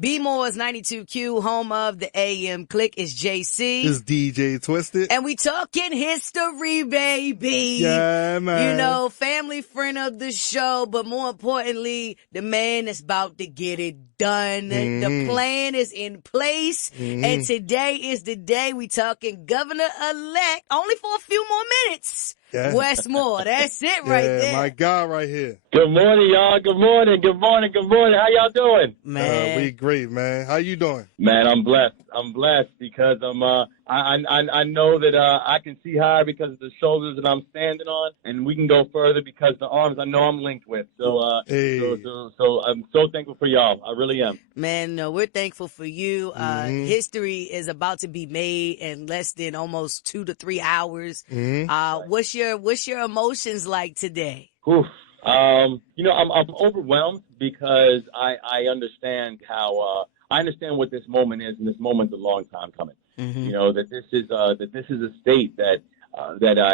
B-Moore's 92Q, home of the AM Clique, is JC. This is DJ Twisted. And we talking history, baby. Yeah, man. You know, family friend of the show, but more importantly, the man that's about to get it done. The plan is in place. And today is the day we talking Governor-Elect, only for a few more minutes. Yeah. Wes Moore, that's it right there. My guy right here. Good morning, y'all. Good morning. Good morning. Good morning. How y'all doing? Man, we great, man. How you doing? Man, I'm blessed. I'm blessed because I know that I can see higher because of the shoulders that I'm standing on, and we can go further because the arms I know I'm linked with. So so I'm so thankful for y'all. I really am. Man, no, we're thankful for you. History is about to be made in less than almost 2 to 3 hours. What's your emotions like today? Oof. You know, I'm overwhelmed because I understand how I understand what this moment is, and this moment's a long time coming. You know, that this is a state that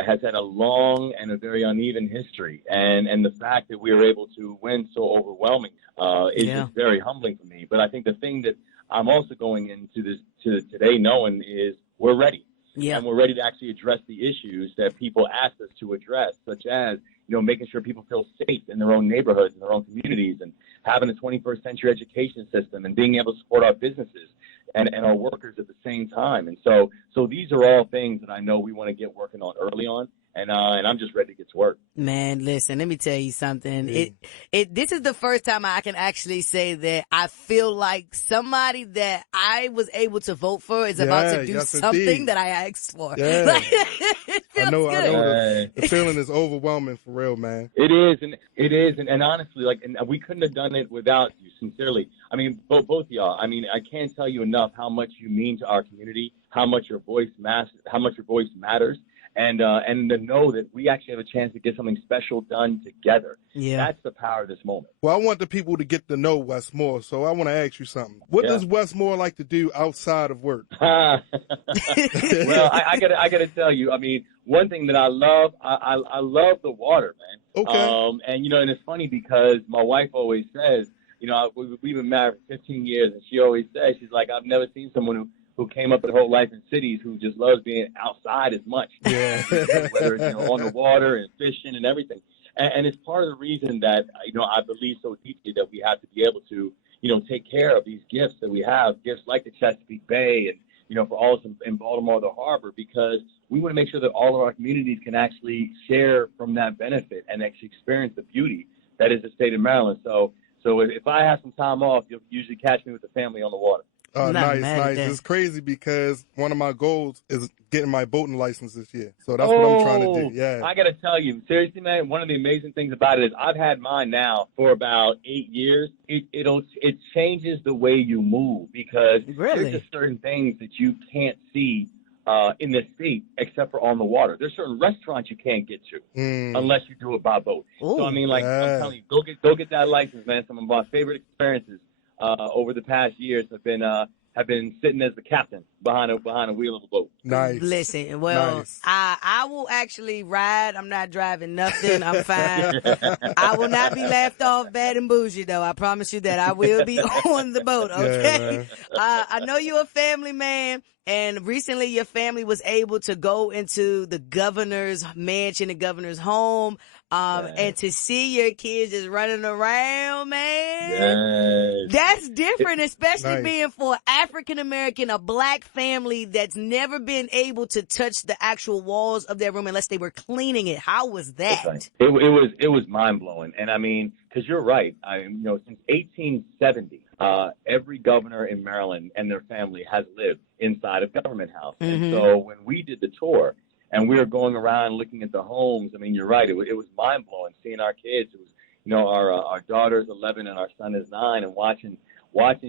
has had a long and a very uneven history, and the fact that we were able to win so overwhelming is just very humbling for me. But I think the thing that I'm also going into today knowing is we're ready. Yeah. And we're ready to actually address the issues that people ask us to address, such as, you know, making sure people feel safe in their own neighborhoods, in their own communities, and having a 21st century education system, and being able to support our businesses and our workers at the same time. And so these are all things that I know we want to get working on early on. And I'm just ready to get to work. Man, listen, let me tell you something. This is the first time I can actually say that I feel like somebody that I was able to vote for is about to do something that I asked for. Yeah. Like, it feels I know good. The feeling is overwhelming for real, man. It is, and honestly, and we couldn't have done it without you, sincerely. I mean, both of y'all. I mean, I can't tell you enough how much you mean to our community, how much your voice matters. And to know that we actually have a chance to get something special done together. Yeah. That's the power of this moment. Well, I want the people to get to know Wes Moore, so I want to ask you something. What does Wes Moore like to do outside of work? Well, I gotta tell you, I mean, one thing that I love, I love the water, man. Okay. And, you know, and it's funny because my wife always says, you know, we've been married for 15 years, and she always says, she's like, I've never seen someone who came up with her whole life in cities, who just loves being outside as much. Yeah. Whether it's, you know, on the water and fishing and everything. And it's part of the reason that, you know, I believe so deeply that we have to be able to, you know, take care of these gifts that we have, gifts like the Chesapeake Bay and, you know, for all of us in Baltimore, the harbor, because we want to make sure that all of our communities can actually share from that benefit and actually experience the beauty that is the state of Maryland. So if I have some time off, you'll usually catch me with the family on the water. Oh, nice. It's crazy because one of my goals is getting my boating license this year. So that's what I'm trying to do. Yeah. I got to tell you, seriously, man, one of the amazing things about it is I've had mine now for about 8 years. It changes the way you move because there's just certain things that you can't see in this state except for on the water. There's certain restaurants you can't get to unless you do it by boat. Ooh, so, I mean, like, I'm telling you, go get that license, man. Some of my favorite experiences over the past years have been sitting as the captain behind a wheel of a boat. Nice. Listen, well, nice. I will actually ride. I'm not driving nothing. I'm fine. I will not be left off bad and bougie, though. I promise you that. I will be on the boat, okay? I know you're a family man, and recently your family was able to go into the governor's mansion, the governor's home, and to see your kids just running around, man, that's different, especially being for an African-American, a black family that's never been able to touch the actual walls of their room unless they were cleaning it. How was that? Right. It was mind-blowing. And I mean, because you're right, you know, since 1870, every governor in Maryland and their family has lived inside of Government House. And so when we did the tour, and we were going around looking at the homes. I mean, you're right. It was mind-blowing seeing our kids. It was, you know, our daughter's 11 and our son is 9, and watching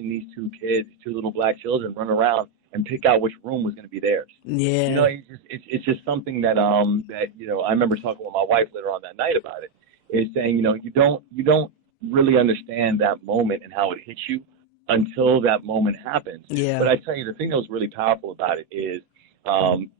these two kids, these two little black children, run around and pick out which room was going to be theirs. Yeah. You know, it's just something that you know, I remember talking with my wife later on that night about it. Is saying, you know, you don't really understand that moment and how it hits you until that moment happens. Yeah. But I tell you, the thing that was really powerful about it is,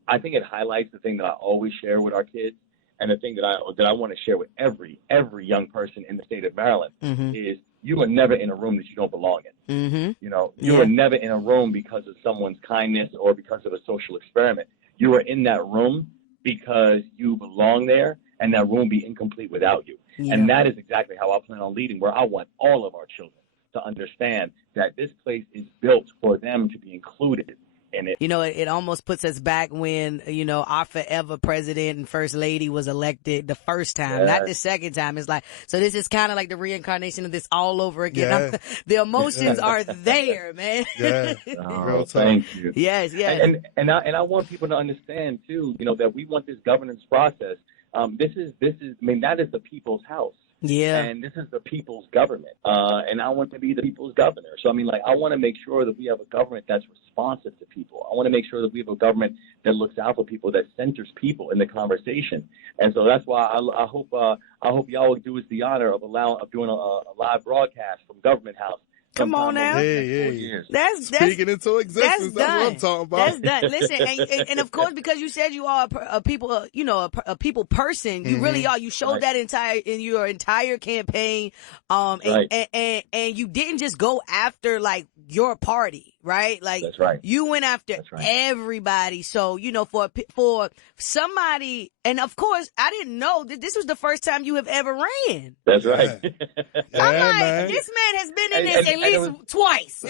I think it highlights the thing that I always share with our kids, and the thing that I want to share with every young person in the state of Maryland is you are never in a room that you don't belong in. Mm-hmm. You know, you are never in a room because of someone's kindness or because of a social experiment. You are in that room because you belong there, and that room be incomplete without you. Yeah. And that is exactly how I plan on leading, where I want all of our children to understand that this place is built for them to be included in it. You know, it almost puts us back when, you know, our forever president and first lady was elected the first time, not the second time. It's like, so this is kind of like the reincarnation of this all over again. Yeah. The emotions are there, man. Yeah. Oh, thank you. Yes, yes. And I want people to understand too, you know, that we want this governance process. This is, I mean, that is the people's house. Yeah. And this is the people's government. And I want to be the people's governor. So, I mean, like, I want to make sure that we have a government that's responsive to people. I want to make sure that we have a government that looks out for people, that centers people in the conversation. And so that's why I hope y'all will do us the honor of doing a live broadcast from Government House. Come on now. Hey. That's speaking into existence. That's what I'm talking about. That's done. Listen, and of course, because you said you are a people, you know, a people person, you really are. You showed that in your entire campaign. And you didn't just go after like your party, right? Like, that's right. You went after everybody. So, you know, for somebody, and of course, I didn't know that this was the first time you have ever ran. That's right. I'm like, man. This man has been in this at least twice.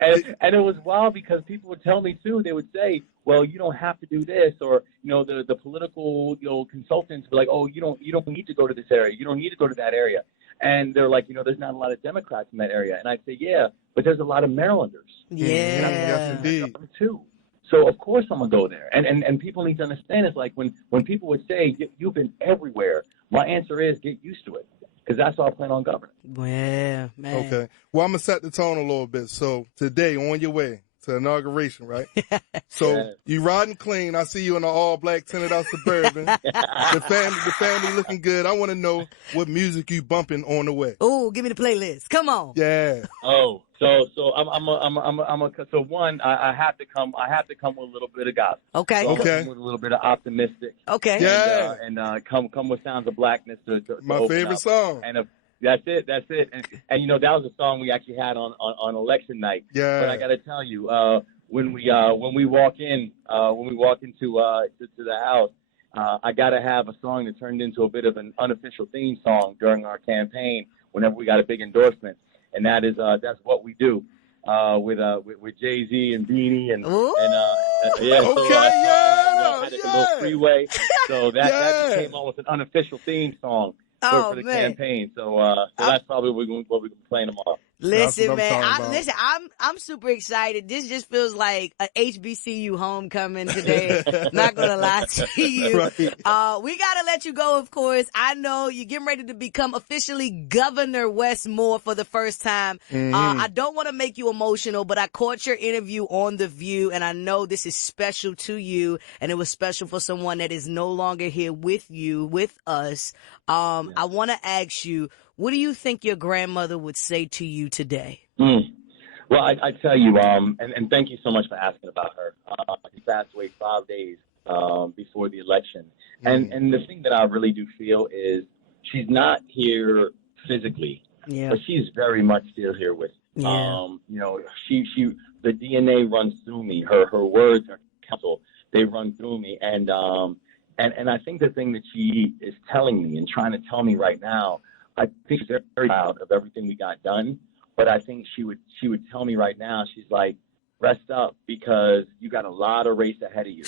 And it was wild because people would tell me too. They would say, "Well, you don't have to do this," or you know, the political consultants were like, "Oh, you don't need to go to this area. You don't need to go to that area." And they're like, there's not a lot of Democrats in that area. And I'd say, yeah, but there's a lot of Marylanders. Yeah. Yes, indeed. Too. So, of course, I'm going to go there. And people need to understand, it's like when people would say, you've been everywhere, my answer is get used to it, because that's how I plan on governing. Yeah, man. Okay. Well, I'm going to set the tone a little bit. So, today, on your way to Inauguration, right? So, you riding clean. I see you in an all-black tinted out Suburban. The family looking good. I want to know what music you bumping on the way. Oh, give me the playlist. Come on. Yeah. Oh, so so one, I have to come with a little bit of gospel. Okay. So okay. Come with a little bit of optimistic. Okay. Yeah. And come with Sounds of Blackness to my favorite song. And that's it. And that was a song we actually had on election night. Yeah. But I got to tell you, when we walk into the house, I got to have a song that turned into a bit of an unofficial theme song during our campaign whenever we got a big endorsement, and that is that's What We Do with Jay-Z and Beanie and yeah. Okay, so, yeah. had a little freeway, so that became almost an unofficial theme song. For the campaign, so that's probably what we're playing tomorrow. Listen, man, I'm super excited. This just feels like a HBCU homecoming today. Not gonna lie to you. Right. We gotta let you go, of course. I know you're getting ready to become officially Governor Wes Moore for the first time. I don't want to make you emotional, but I caught your interview on The View, and I know this is special to you, and it was special for someone that is no longer here with you, with us. I want to ask you, what do you think your grandmother would say to you today? Well, I tell you, and thank you so much for asking about her. She passed away 5 days before the election. And the thing that I really do feel is she's not here physically, but she's very much still here with me. The DNA runs through me. Her words, her counsel, they run through me. And I think the thing that she is telling me and trying to tell me right now, I think she's very proud of everything we got done. But I think she would tell me right now, she's like, rest up because you got a lot of race ahead of you.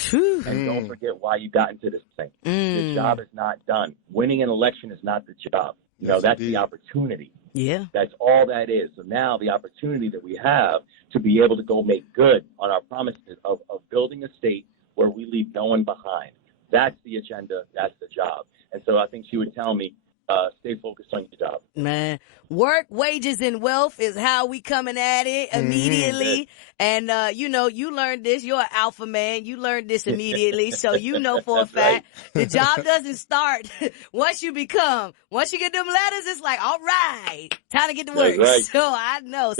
And don't forget why you got into this thing. The job is not done. Winning an election is not the job. That's the opportunity. Yeah. That's all that is. So now the opportunity that we have to be able to go make good on our promises of building a state where we leave no one behind. That's the agenda. That's the job. And so I think she would tell me, stay focused on your job. Man, work, wages, and wealth is how we coming at it immediately. And, you learned this. You're an alpha man. You learned this immediately. So you know for a fact, the job doesn't start once you get them letters. It's like, all right, time to get to work. Right. So I know,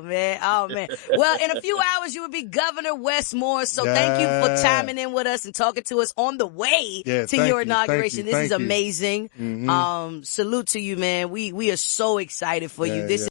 man. Oh, man. Well, in a few hours, you will be Governor Wes Moore. So thank you for chiming in with us and talking to us on the way to your inauguration. This is amazing. salute to you, man. We are so excited for you. This